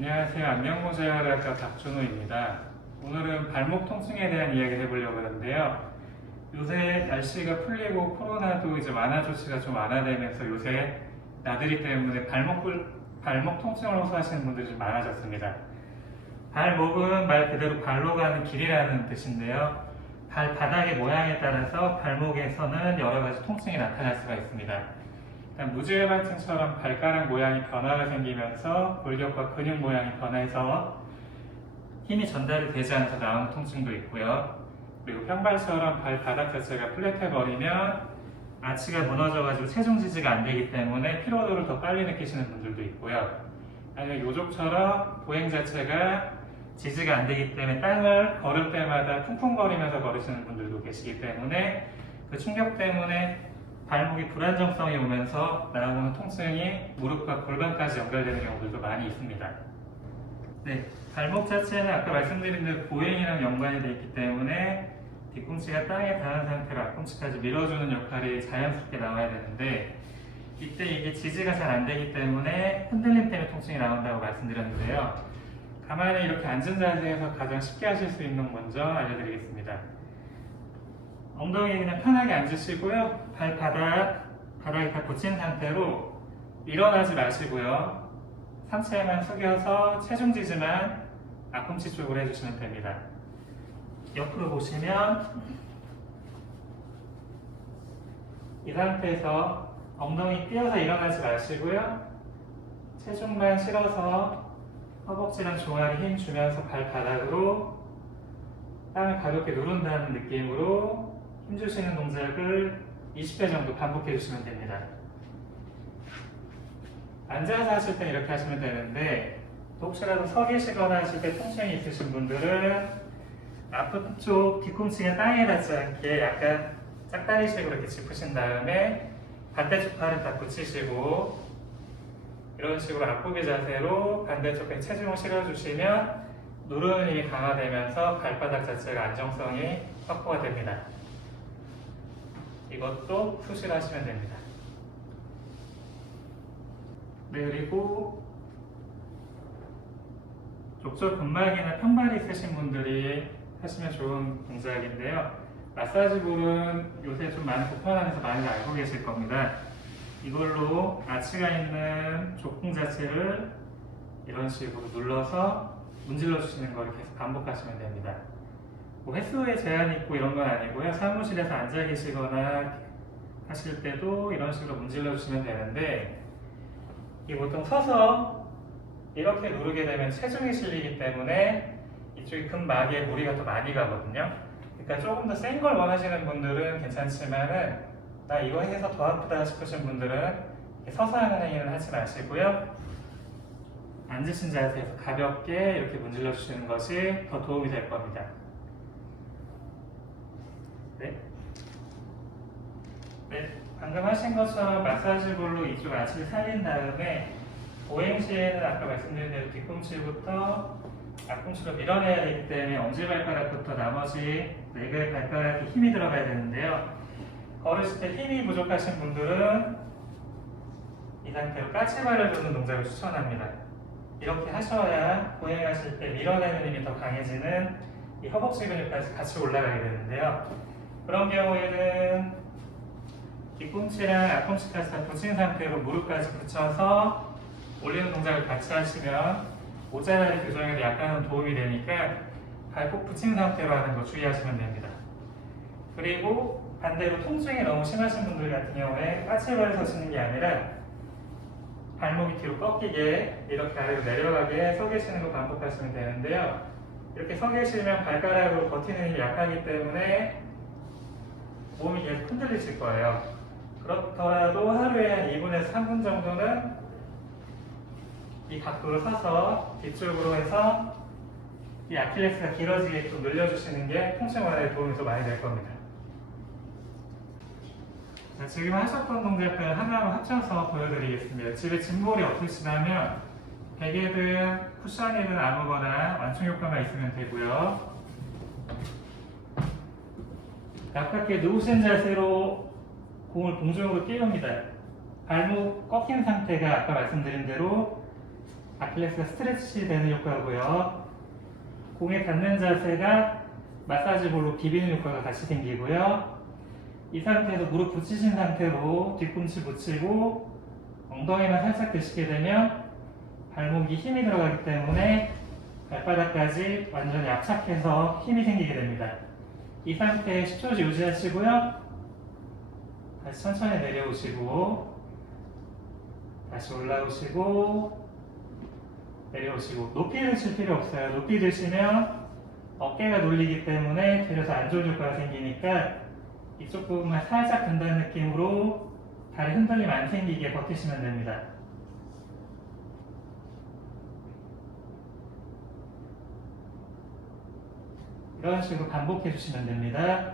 안녕하세요. 안녕모자학과 박준호입니다. 오늘은 발목 통증에 대한 이야기를 해보려고 하는데요. 요새 날씨가 풀리고 코로나도 이제 완화 조치가 좀 완화되면서 요새 나들이 때문에 발목, 불- 발목 통증을 호소하시는 분들이 좀 많아졌습니다. 발목은 말 그대로 발로 가는 길이라는 뜻인데요. 발바닥의 모양에 따라서 발목에서는 여러 가지 통증이 나타날 수가 있습니다. 일단 무지개발증처럼 발가락 모양이 변화가 생기면서 골격과 근육 모양이 변해서 힘이 전달이 되지 않아서 나오는 통증도 있고요. 그리고 평발처럼 발바닥 자체가 플랫해버리면 아치가 무너져가지고 체중 지지가 안 되기 때문에 피로도를 더 빨리 느끼시는 분들도 있고요. 아니면 요족처럼 보행 자체가 지지가 안 되기 때문에 땅을 걸을 때마다 쿵쿵거리면서 걸으시는 분들도 계시기 때문에 그 충격 때문에 발목이 불안정성이 오면서 나오는 통증이 무릎과 골반까지 연결되는 경우들도 많이 있습니다. 네, 발목 자체는 아까 말씀드린 대로 보행이랑 연관이 되어 있기 때문에 뒤꿈치가 땅에 닿은 상태로 앞꿈치까지 밀어주는 역할이 자연스럽게 나와야 되는데 이때 이게 지지가 잘 안 되기 때문에 흔들림 때문에 통증이 나온다고 말씀드렸는데요. 가만히 이렇게 앉은 자세에서 가장 쉽게 하실 수 있는 거 먼저 알려드리겠습니다. 엉덩이 그냥 편하게 앉으시고요. 발바닥, 바닥에 다 붙인 상태로 일어나지 마시고요. 상체만 숙여서 체중 지지만 앞꿈치 쪽으로 해주시면 됩니다. 옆으로 보시면 이 상태에서 엉덩이 띄어서 일어나지 마시고요. 체중만 실어서 허벅지랑 종아리 힘 주면서 발바닥으로 땅을 가볍게 누른다는 느낌으로 힘주시는 동작을 20회 정도 반복해 주시면 됩니다. 앉아서 하실 때 이렇게 하시면 되는데 또 혹시라도 서 계시거나 하실 때 통증이 있으신 분들은 앞쪽 뒤꿈치가 땅에 닿지 않게 약간 짝다리식으로 이렇게 짚으신 다음에 반대쪽 팔은 다 붙이시고 이런 식으로 앞구비 자세로 반대쪽에 체중을 실어주시면 누르는 힘이 강화되면서 발바닥 자체가 안정성이 확보가 됩니다. 이것도 푸시를 하시면 됩니다. 네, 그리고 족저 근막이나 평발이 있으신 분들이 하시면 좋은 동작인데요. 마사지 볼은 요새 좀 많이 보편화돼서 많이 알고 계실 겁니다. 이걸로 아치가 있는 족궁 자체를 이런 식으로 눌러서 문질러 주시는 걸 계속 반복하시면 됩니다. 뭐 횟수에 제한이 있고 이런 건 아니고요. 사무실에서 앉아 계시거나 하실 때도 이런 식으로 문질러 주시면 되는데 이 보통 서서 이렇게 누르게 되면 체중이 실리기 때문에 이쪽이 근막에 무리가 더 많이 가거든요. 그러니까 조금 더 센 걸 원하시는 분들은 괜찮지만은 나 이거 해서 더 아프다 싶으신 분들은 서서 하는 행위는 하지 마시고요. 앉으신 자세에서 가볍게 이렇게 문질러 주시는 것이 더 도움이 될 겁니다. 네. 네, 방금 하신 것처럼 마사지 볼로 이쪽 아치를 살린 다음에 보행 시에는 아까 말씀드린 대로 뒤꿈치부터 앞꿈치로 밀어내야 되기 때문에 엄지발가락부터 나머지 네 개의 발가락에 힘이 들어가야 되는데요. 걸으실 때 힘이 부족하신 분들은 이 상태로 까치발을 두는 동작을 추천합니다. 이렇게 하셔야 보행하실 때 밀어내는 힘이 더 강해지는 이 허벅지 근육까지 같이 올라가게 되는데요. 그런 경우에는 뒤꿈치랑 앞꿈치까지 다 붙인 상태로 무릎까지 붙여서 올리는 동작을 같이 하시면 모자라리 교정에도 약간은 도움이 되니까 발 꼭 붙인 상태로 하는 거 주의하시면 됩니다. 그리고 반대로 통증이 너무 심하신 분들 같은 경우에 까치발을 서시는 게 아니라 발목이 뒤로 꺾이게 이렇게 아래로 내려가게 서 계시는 거 반복하시면 되는데요. 이렇게 서 계시면 발가락으로 버티는 힘이 약하기 때문에 몸이 계속 흔들리실 거예요. 그렇더라도 하루에 한 2분에서 3분 정도는 이 각도로 서서 뒤쪽으로 해서 이 아킬레스가 길어지게끔 늘려주시는 게 통증 완화에 도움이 더 많이 될 겁니다. 자, 지금 하셨던 동작들 하나로 합쳐서 보여드리겠습니다. 집에 짐볼이 없으시다면 베개든 쿠션이든 아무거나 완충 효과가 있으면 되고요. 가깝게 누우신 자세로 공을 공중으로 띄웁니다. 발목 꺾인 상태가 아까 말씀드린 대로 아킬레스가 스트레치 되는 효과고요. 공에 닿는 자세가 마사지 볼로 비비는 효과가 같이 생기고요. 이 상태에서 무릎 붙이신 상태로 뒤꿈치 붙이고 엉덩이만 살짝 드시게 되면 발목이 힘이 들어가기 때문에 발바닥까지 완전히 압착해서 힘이 생기게 됩니다. 이 상태 10초지 유지하시고요. 다시 천천히 내려오시고 다시 올라오시고 내려오시고 높이 드실 필요 없어요. 높이 드시면 어깨가 눌리기 때문에 더안 좋은 효과가 생기니까 이쪽 부분만 살짝 든다는 느낌으로 다리 흔들림 안 생기게 버티시면 됩니다. 이런 식으로 반복해 주시면 됩니다.